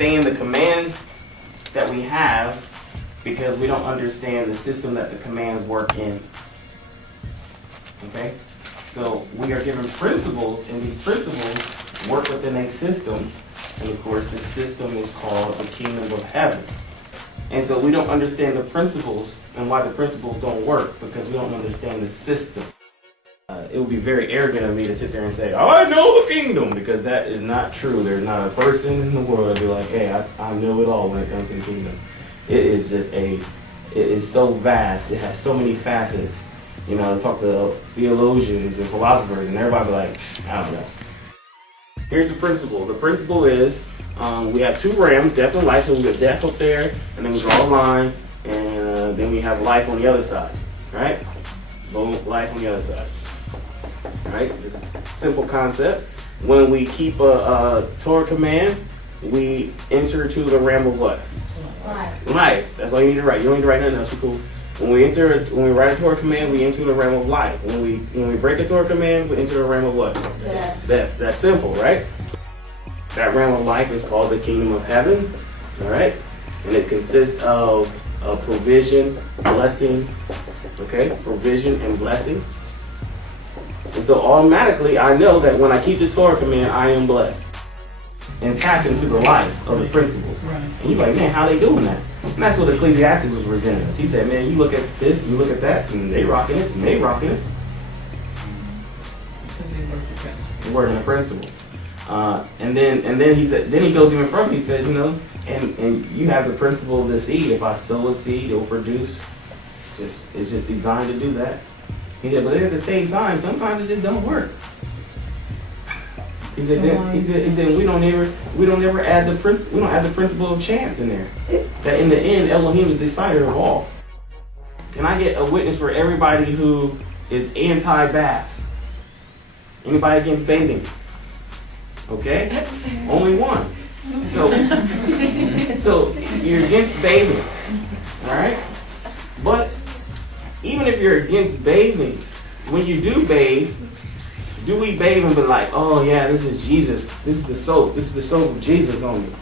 understand the commands that we have because we don't understand the system that the commands work in. Okay? So we are given principles, and these principles work within a system. And of course, this system is called the kingdom of heaven. And so we don't understand the principles and why the principles don't work because we don't understand the system. It would be very arrogant of me to sit there and say, oh, I know the kingdom, because that is not true. There's not a person in the world that be like, hey, I know it all when it comes to the kingdom. It is just it is so vast. It has so many facets. You know, I talk to theologians and philosophers, and everybody be like, I don't know. Here's the principle. The principle is we have two rams, death and life. So we got death up there, and then we draw a line, and then we have life on the other side. Right? Boom, life on the other side. Right? This is a simple concept. When we keep a Torah command, we enter to the ram of what? Life. That's all you need to write. You don't need to write nothing else. You're cool. When we write a Torah command, we enter the realm of life. When we break a Torah command, we enter the realm of what? Death. That's simple, right? That realm of life is called the kingdom of heaven. All right, and it consists of provision, blessing. Okay, provision and blessing. And so automatically, I know that when I keep the Torah command, I am blessed and tap into the life of the principles. Right. And you're like, man, how they doing that? And that's what Ecclesiastes was presenting us. He said, man, you look at this, you look at that, and they rocking it, and they rocking it. They're working the principles. And then he said, then he goes even further. He says, you know, and you have the principle of the seed. If I sow a seed, it will produce. It's just designed to do that. He said, but at the same time, sometimes it just don't work. He said we don't ever add the principle of chance in there. That in the end, Elohim is the decider of all. Can I get a witness for everybody who is anti-baths? Anybody against bathing? Okay, only one. So you're against bathing, all right? But even if you're against bathing, when you do bathe, do we bathe and be like, oh yeah, this is Jesus. This is the soap. This is the soap of Jesus on me.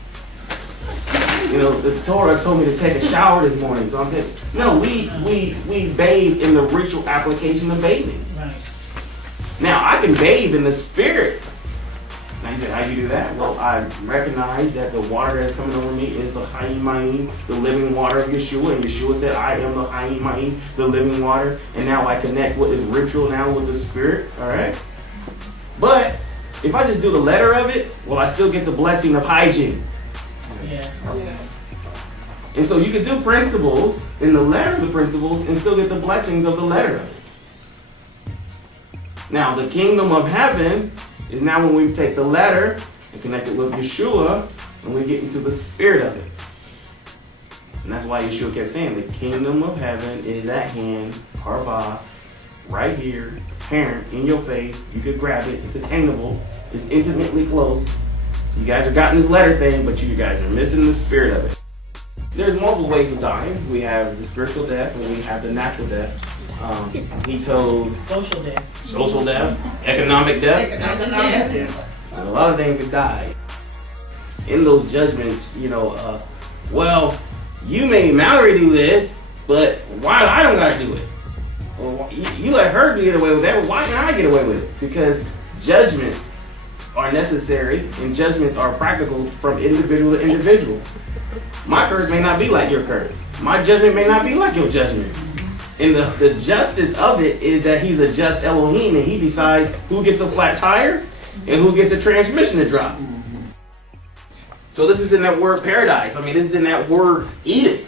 You know, the Torah told me to take a shower this morning, so I'm saying, no, we bathe in the ritual application of bathing. Right. Now I can bathe in the spirit. Now you say, how do you do that? Well, I recognize that the water that's coming over me is the Hayim, the living water of Yeshua. And Yeshua said, I am the Hayim, the living water. And now I connect what is ritual now with the spirit. All right? But if I just do the letter of it, well, I still get the blessing of hygiene. Yeah. And so you can do principles in the letter of the principles and still get the blessings of the letter of it. Now, the kingdom of heaven is now when we take the letter and connect it with Yeshua, and we get into the spirit of it. And that's why Yeshua kept saying, the kingdom of heaven is at hand, Harbah, right here, apparent, in your face. You could grab it. It's attainable. It's intimately close. You guys are gotten this letter thing, but you guys are missing the spirit of it. There's multiple ways of dying. We have the spiritual death, and we have the natural death. He told social death, economic death. Yeah. A lot of things could die. In those judgments, you know, well, you made Mallory do this, but why I don't gotta do it? Well, you let her get away with that, but why can I get away with it? Because judgments are necessary and judgments are practical from individual to individual. My curse may not be like your curse. My judgment may not be like your judgment. And the justice of it is that he's a just Elohim, and he decides who gets a flat tire and who gets a transmission to drop. So this is in that word paradise. I mean, this is in that word Eden.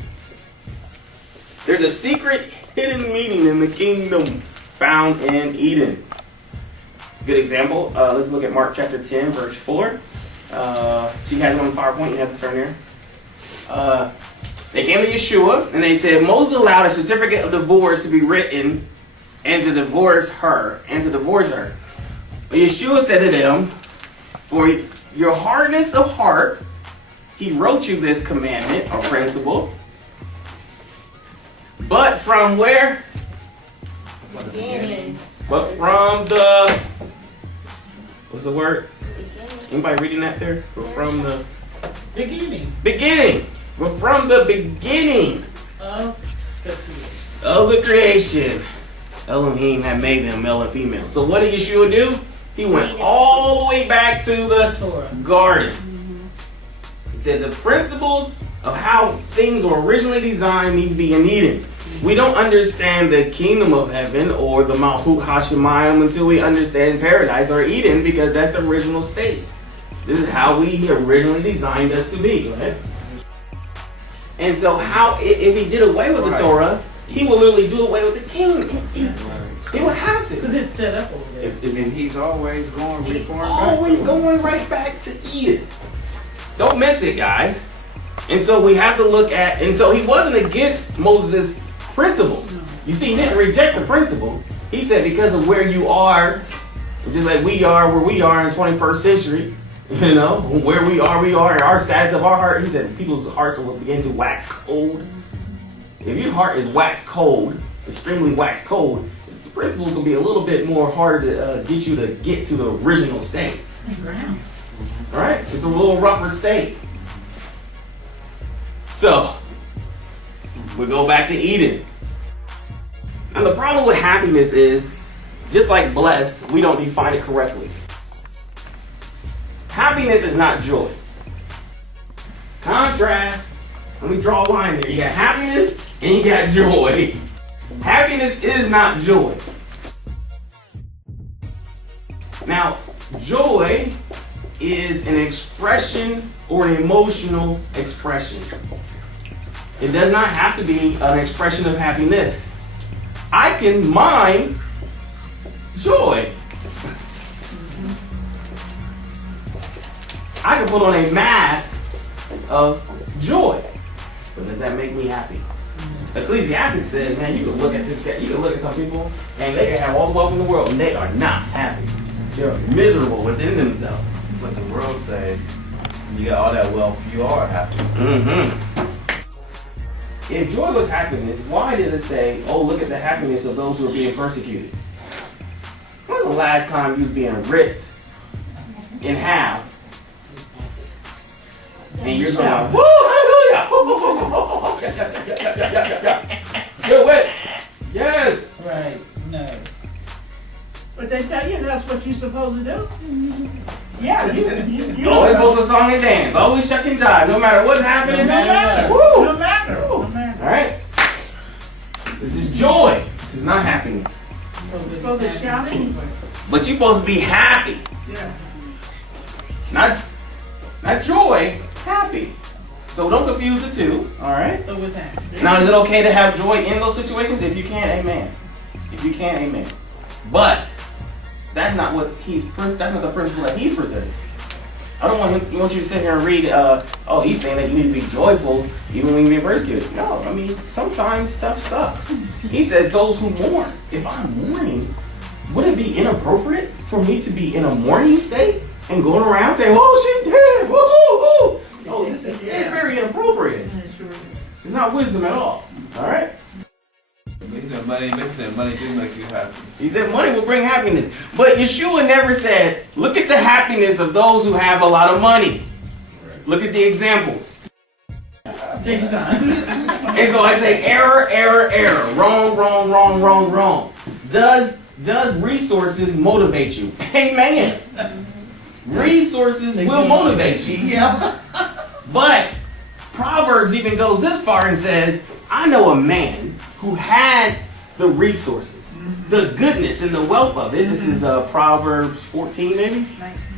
There's a secret hidden meaning in the kingdom found in Eden. Good example. Let's look at Mark chapter 10, verse 4. She has it on PowerPoint. You have to turn there. They came to Yeshua, and they said, Moses allowed a certificate of divorce to be written and to divorce her. But Yeshua said to them, for your hardness of heart, he wrote you this commandment or principle. But from where? Beginning. But from the, what's the word? Anybody reading that there? From the Beginning. But from the beginning of the creation, Elohim had made them male and female. So what did Yeshua do? He went all the way back to the garden. He said the principles of how things were originally designed needs to be in Eden. We don't understand the kingdom of heaven or the Malchut HaShamayim until we understand paradise or Eden, because that's the original state. This is how he originally designed us to be. Go ahead. And so if he did away with the Torah, he will literally do away with the kingdom. He would have to. Because it's set up over there. And he's always going right back to Eden. Don't miss it, guys. And so we have to look at, and so he wasn't against Moses' principle. You see, he didn't reject the principle. He said because of where you are, just like we are where we are in the 21st century, you know, where we are, and our status of our heart, he said people's hearts will begin to wax cold. If your heart is wax cold, extremely wax cold, the principle can be a little bit more hard to get you to get to the original state. Right? It's a little rougher state. So, we go back to Eden. And the problem with happiness is, just like blessed, we don't define it correctly. Happiness is not joy. Contrast, let me draw a line there. You got happiness and you got joy. Happiness is not joy. Now, joy is an expression or an emotional expression. It does not have to be an expression of happiness. I can mime joy. I can put on a mask of joy. But does that make me happy? Ecclesiastes says, man, you can look at this guy, you can look at some people, and they can have all the wealth in the world, and they are not happy. They're miserable within themselves. But the world says, you got all that wealth, you are happy. If joy was happiness, why did it say, oh, look at the happiness of those who are being persecuted? When was the last time you was being ripped in half? And you're going, woo, hallelujah! Good way. Yes. Right. No. But they tell you that's what you're supposed to do. Yeah. You always post a song and dance. Always shuck and jive. No matter what's happening. No matter. Woo. No matter. All right. This is joy. This is not happiness. You're supposed to shout anyway. But you're supposed to be happy. Yeah. Not joy. Happy. So don't confuse the two. All right. So what's happening? Now, is it okay to have joy in those situations? If you can, amen. If you can, amen. But that's not what that's not the principle that he's presenting. I don't want you to sit here and read, he's saying that you need to be joyful even when you're persecuted. No, I mean, sometimes stuff sucks. He says those who mourn. If I'm mourning, would it be inappropriate for me to be in a mourning state and going around saying, oh, she's dead, woo-hoo-hoo. Oh, this is very inappropriate. It's not wisdom at all. All right? He said money do make you happy. He said money will bring happiness. But Yeshua never said, look at the happiness of those who have a lot of money. Look at the examples. Take your time. And so I say error. Wrong. Does resources motivate you? Amen. Resources will motivate you. Yeah. But Proverbs even goes this far and says, I know a man who had the resources, the goodness and the wealth of it. This is Proverbs 14, maybe?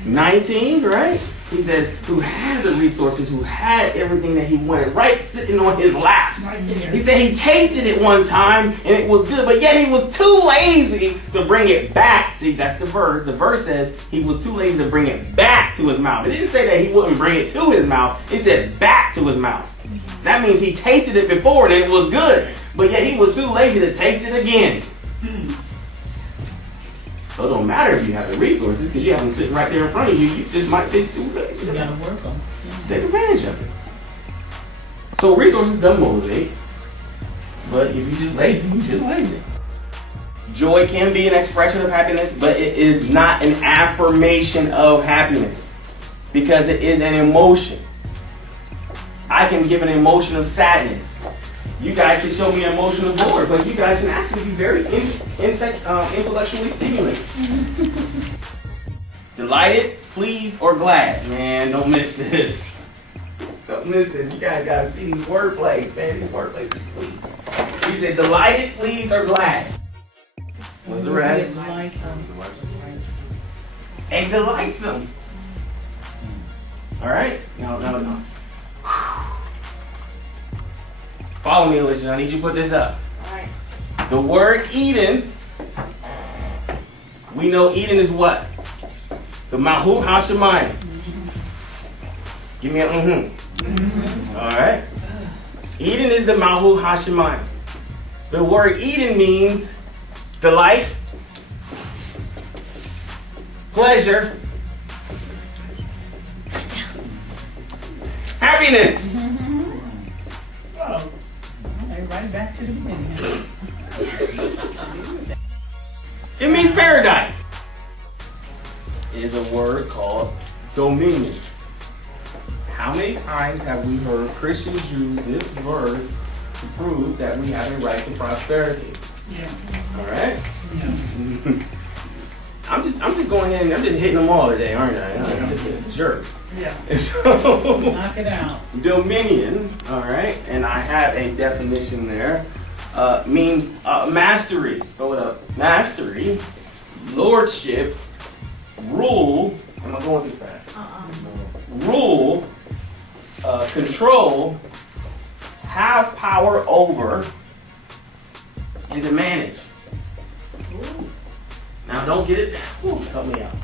19, right? He says, who had the resources, who had everything that he wanted, right sitting on his lap. He said he tasted it one time and it was good, but yet he was too lazy to bring it back. See, that's the verse. The verse says he was too lazy to bring it back to his mouth. It didn't say that he wouldn't bring it to his mouth. It said back to his mouth. That means he tasted it before and it was good, but yet he was too lazy to taste it again. So it don't matter if you have the resources, because you have them sitting right there in front of you. You just might be too lazy. You gotta work on. Take advantage of it. So resources don't motivate, but if you're just lazy, you're just lazy. Joy can be an expression of happiness, but it is not an affirmation of happiness, because it is an emotion. I can give an emotion of sadness. You guys should show me an emotion of bored, but you guys can actually be very intellectually stimulated. Delighted, pleased, or glad. Man, don't miss this. Don't miss this. You guys gotta see these wordplays, man. These wordplays are sweet. He said delighted, pleased, or glad. What's the rest? And delightsome. All right? No. Follow me, Alicia. I need you to put this up. All right. The word Eden, we know Eden is what? The Malchut HaShamayim. Give me a mm-hmm. All right? Eden is the Malchut HaShamayim. The word Eden means delight, pleasure, happiness. Oh, okay, right back to the beginning. It means paradise. It is a word called dominion. How many times have we heard Christians use this verse to prove that we have a right to prosperity? Yeah. All right? Yeah. I'm just going in. I'm just hitting them all today, aren't I? I'm just a jerk. Yeah. And so, Knock it out. dominion, all right, and I have a definition there, means mastery. Throw it up. Mastery, lordship, rule. Am I going too fast? Rule, control, have power over, and to manage. Now don't get it. Whew, help me out.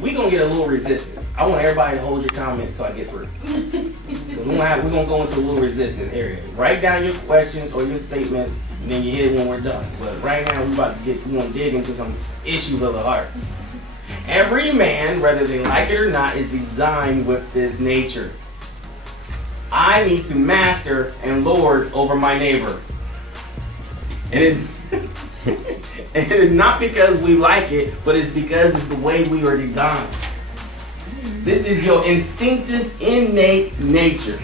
We're going to get a little resistance. I want everybody to hold your comments till I get through. We're going to go into a little resistance area. Write down your questions or your statements, and then you hit it when we're done. But right now, we're going to dig into some issues of the heart. Every man, whether they like it or not, is designed with this nature. I need to master and lord over my neighbor. And it is not because we like it, but it's because it's the way we are designed. This is your instinctive, innate nature.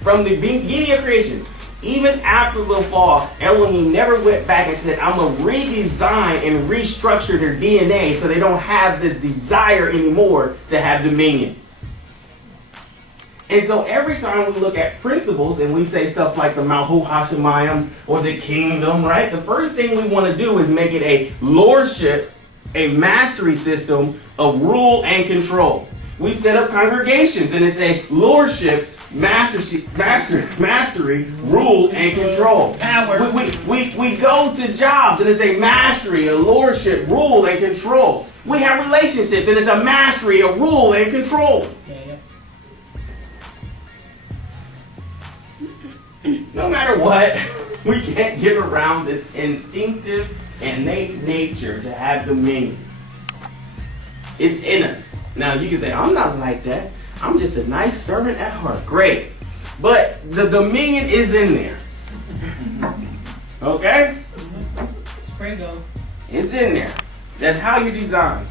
From the beginning of creation, even after the fall, Elohim never went back and said, I'm going to redesign and restructure their DNA so they don't have the desire anymore to have dominion. And so every time we look at principles and we say stuff like the Malchut HaShamayim or the kingdom, right? The first thing we want to do is make it a lordship, a mastery system of rule and control. We set up congregations and it's a lordship, mastery, rule, and control. Power. We go to jobs and it's a mastery, a lordship, rule, and control. We have relationships and it's a mastery, a rule, and control. No matter what, we can't get around this instinctive, innate nature to have dominion. It's in us. Now you can say, I'm not like that. I'm just a nice servant at heart. Great. But the dominion is in there. Okay? Sprego. It's in there. That's how you're designed.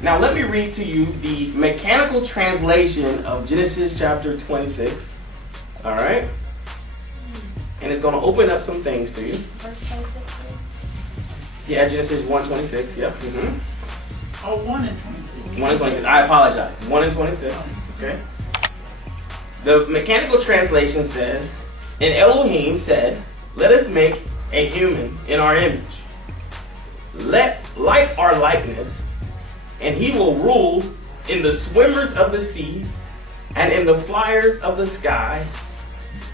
Now let me read to you the mechanical translation of Genesis chapter 26. All right? And it's going to open up some things to you. Verse 26. Yeah, Genesis 1:26. Yep. Oh, 1 and 26. 1 and 26. I apologize. 1 and 26. Okay. The mechanical translation says, and Elohim said, let us make a human in our image. Like our likeness, and he will rule in the swimmers of the seas, and in the flyers of the sky,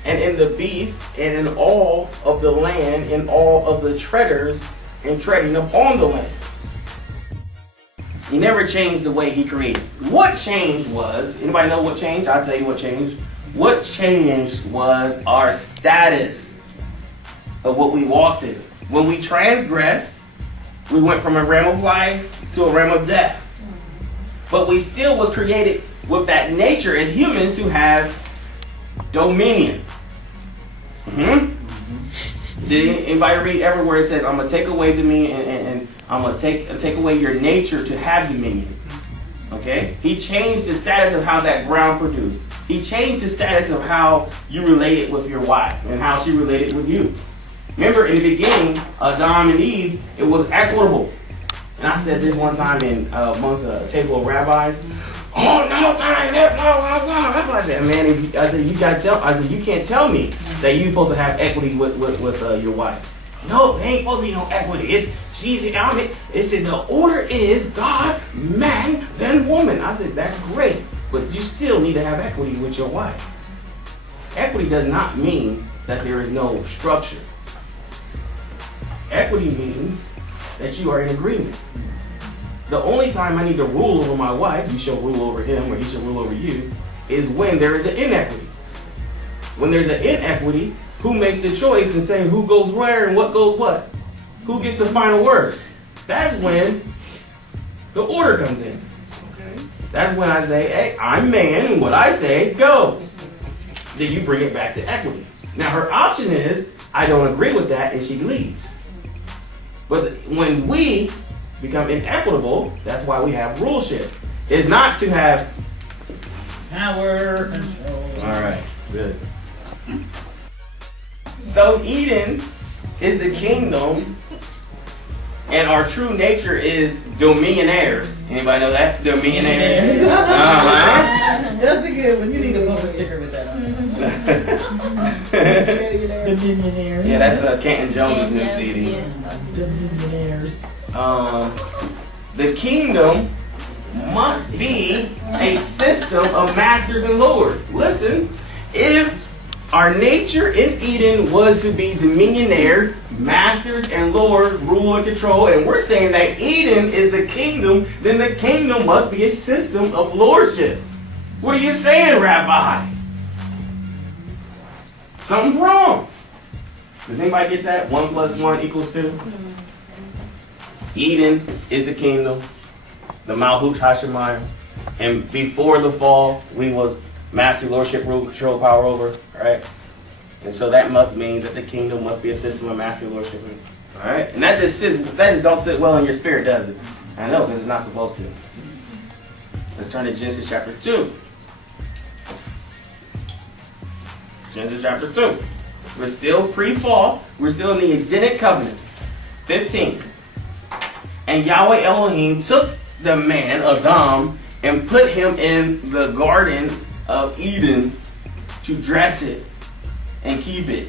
and in the beasts, and in all of the land, in all of the treaders, and treading upon the land. He never changed the way he created. What changed was, anybody know what changed? I'll tell you what changed. What changed was our status of what we walked in. When we transgressed, we went from a realm of life to a realm of death. But we still was created with that nature as humans to have dominion. Did anybody read everywhere it says, I'm going to take away dominion and I'm going to take away your nature to have dominion? Okay? He changed the status of how that ground produced. He changed the status of how you related with your wife and how she related with you. Remember, in the beginning, Adam and Eve, it was equitable. And I said this one time amongst a table of rabbis. Oh no, blah blah blah. I said, man, you can't tell me that you're supposed to have equity with your wife. No, there ain't supposed to be no equity. It said the order is God, man, then woman. I said, that's great, but you still need to have equity with your wife. Equity does not mean that there is no structure. Equity means that you are in agreement. The only time I need to rule over my wife, you shall rule over him or he shall rule over you, is when there is an inequity. When there's an inequity, who makes the choice and say who goes where and what goes what? Who gets the final word? That's when the order comes in. Okay. That's when I say, hey, I'm man, and what I say goes. Then you bring it back to equity. Now her option is, I don't agree with that, and she leaves. But when we become inequitable, that's why we have ruleship. It's not to have power control. All right, good. So Eden is the kingdom, and our true nature is dominionaires. Anybody know that? Dominionaires. Uh-huh. That's a good one. You need a bumper sticker with that on. Dominionaires. Yeah, that's Canton Jones' new CD. Dominionaires. The kingdom must be a system of masters and lords. Listen, if our nature in Eden was to be dominionaires, masters and lords, rule and control, and we're saying that Eden is the kingdom, then the kingdom must be a system of lordship. What are you saying, Rabbi? Something's wrong. Does anybody get that? 1 + 1 = 2? Eden is the kingdom, the Malchut HaShamayim, and before the fall, we was master, lordship, rule, control, power over, right? And so that must mean that the kingdom must be a system of master, lordship, all right? And that just don't sit well in your spirit, does it? I know, because it's not supposed to. Let's turn to Genesis chapter 2. Genesis chapter 2. We're still pre-fall. We're still in the Edenic covenant. 15. And Yahweh Elohim took the man, Adam, and put him in the garden of Eden to dress it and keep it.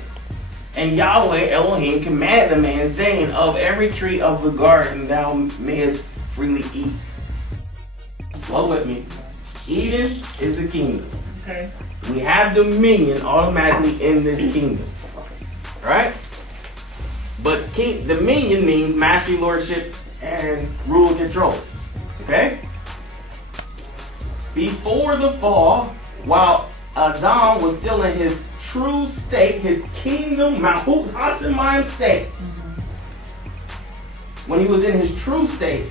And Yahweh Elohim commanded the man, saying, of every tree of the garden thou mayest freely eat. Flow with me. Eden is the kingdom. Okay. We have dominion automatically in this kingdom. Right? But dominion means mastery, lordship, and rule and control. Okay? Before the fall, while Adam was still in his true state, his kingdom, Malchut HaShamayim state, when he was in his true state,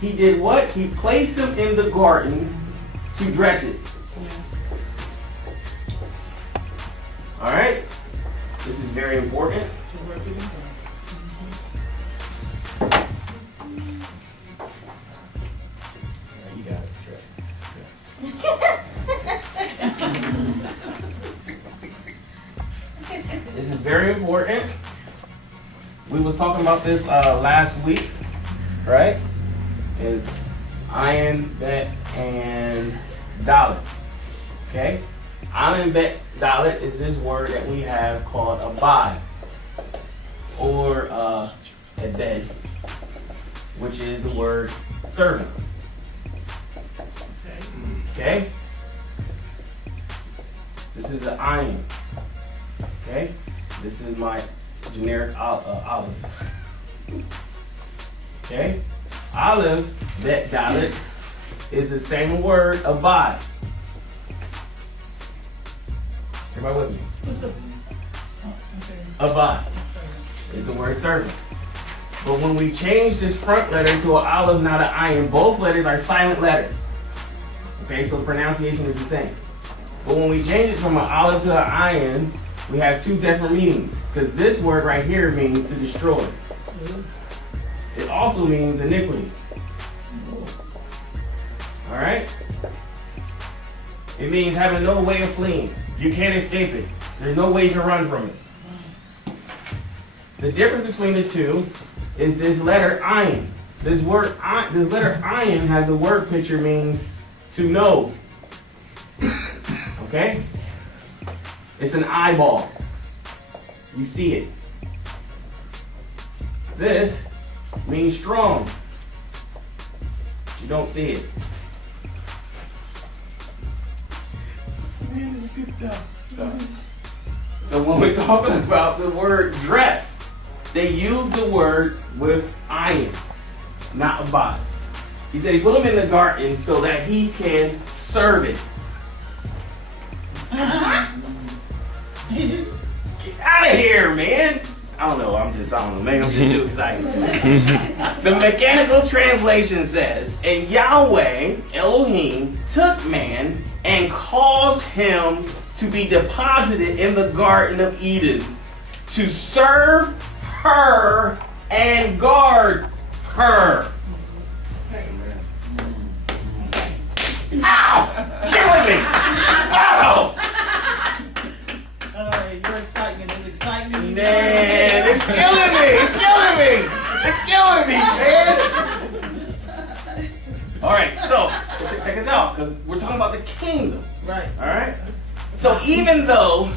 he did what? He placed him in the garden to dress it. All right? This is very important. You got it. Dress it. This is very important. We was talking about this last week, right? Is Ayin, Bet, and Dalet. Okay? Ayin, Bet, Dalet is this word that we have called abad, or ebed, which is the word servant. Okay? This is the Ayin. Okay? This is my generic olive. Okay? Olive, Bet, Dalet, is the same word, abad. Everybody with me? Abad is the word servant. But when we change this front letter to an olive, not an Ayin, both letters are silent letters. Okay, so the pronunciation is the same. But when we change it from an olive to an Ayin, we have two different meanings. Because this word right here means to destroy. It also means iniquity. Alright? It means having no way of fleeing. You can't escape it. There's no way to run from it. The difference between the two is this letter ayin. This letter ayin has the word picture means to know. Okay? It's an eyeball. You see it. This means strong. You don't see it. Man, this is good stuff. So when we're talking about the word dress, they use the word with ayin, not abad. He said he put him in the garden so that he can serve it. Get out of here, man. I don't know, maybe I'm just too excited. The mechanical translation says, and Yahweh, Elohim, took man and caused him to be deposited in the Garden of Eden to serve her and guard her. Ow! Killing me! Ow! Your excitement is exciting me. Man, it's killing me! It's killing me! It's killing me, man! Alright, so check this out, because we're talking about the kingdom. Right. Alright? So even though,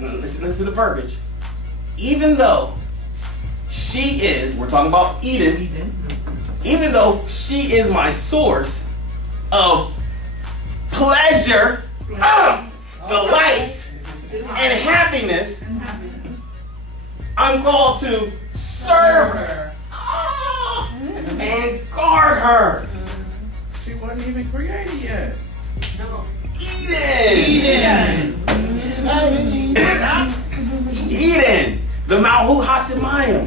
listen to the verbiage, even though she is, we're talking about Eden, even though she is my source of pleasure, delight, and happiness, I'm called to serve her and guard her. She wasn't even created yet. Eden! Eden! The Malchut HaShamayim.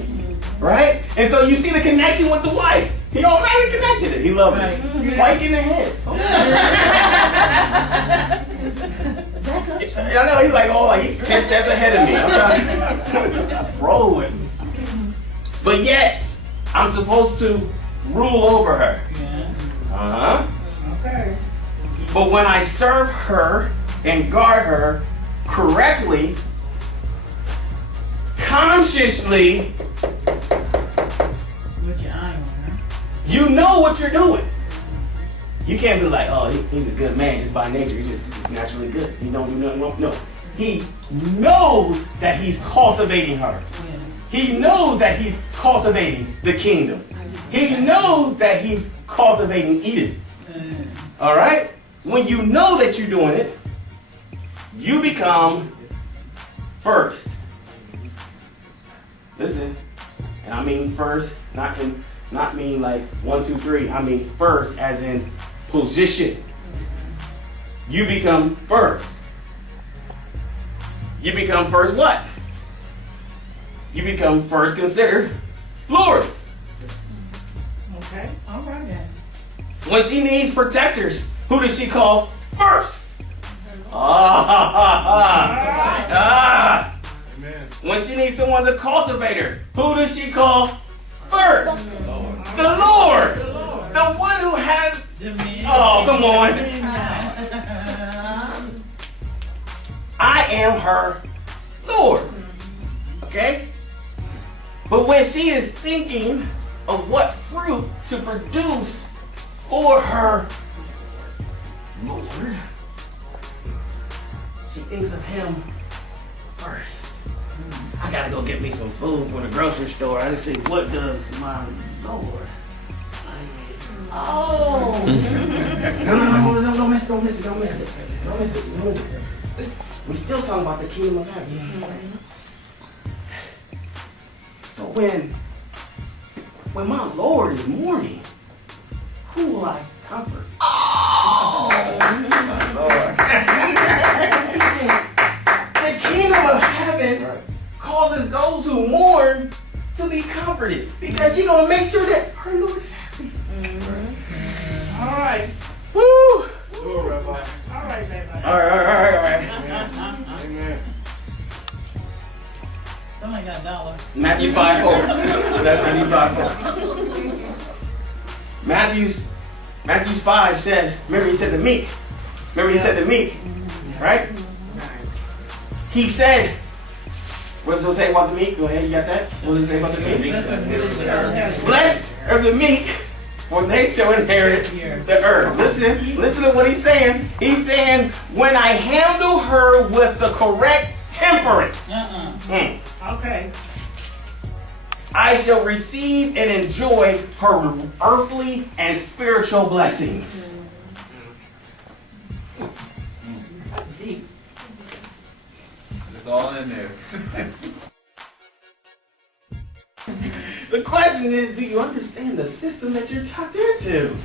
Right? And so you see the connection with the wife. He already connected it. He loved it. White in the head. I know he's like, he's 10 steps ahead of me. I'm trying to roll with me. But yet, I'm supposed to rule over her. Okay. But when I serve her and guard her correctly, consciously, With your eye on her. you know what you're doing. You can't be like, oh, he's a good man just by nature. He's just naturally good. He don't do nothing wrong. No. He knows that he's cultivating her. He knows that he's cultivating the kingdom. He knows that he's cultivating Eden. All right? When you know that you're doing it, you become first. Listen, and I mean first, not mean like 1, 2, 3. I mean first as in position. You become first. You become first what? You become first considered Lord. Okay. All right then. When she needs protectors, who does she call first? When she needs someone to cultivate her, who does she call first? The Lord. The one who has... Oh, come on. I am her Lord. Okay? But when she is thinking of what fruit to produce for her Lord, she thinks of him first. I gotta go get me some food from the grocery store. I just say, what does my Lord? Oh! No, don't miss it. We're still talking about the kingdom of heaven. So when my Lord is mourning, who will I comfort? Oh! My Lord. The kingdom of heaven causes those who mourn to be comforted because she's going to make sure that her Lord is happy. All right. Woo! Do it, Rabbi. All right, baby. All right. Amen. Somebody got $1. Matthew 5:4. That's Matthew 5:4. Matthew 5 says, remember he said the meek. Remember he said the meek, right? He said, what does it say about the meek? Go ahead, you got that? What does it say about the meek? Blessed are the meek, for they shall inherit the earth. Listen to what he's saying. He's saying, when I handle her with the correct temperance, Okay. I shall receive and enjoy her earthly and spiritual blessings. That's deep. It's all in there. The question is, do you understand the system that you're tucked into?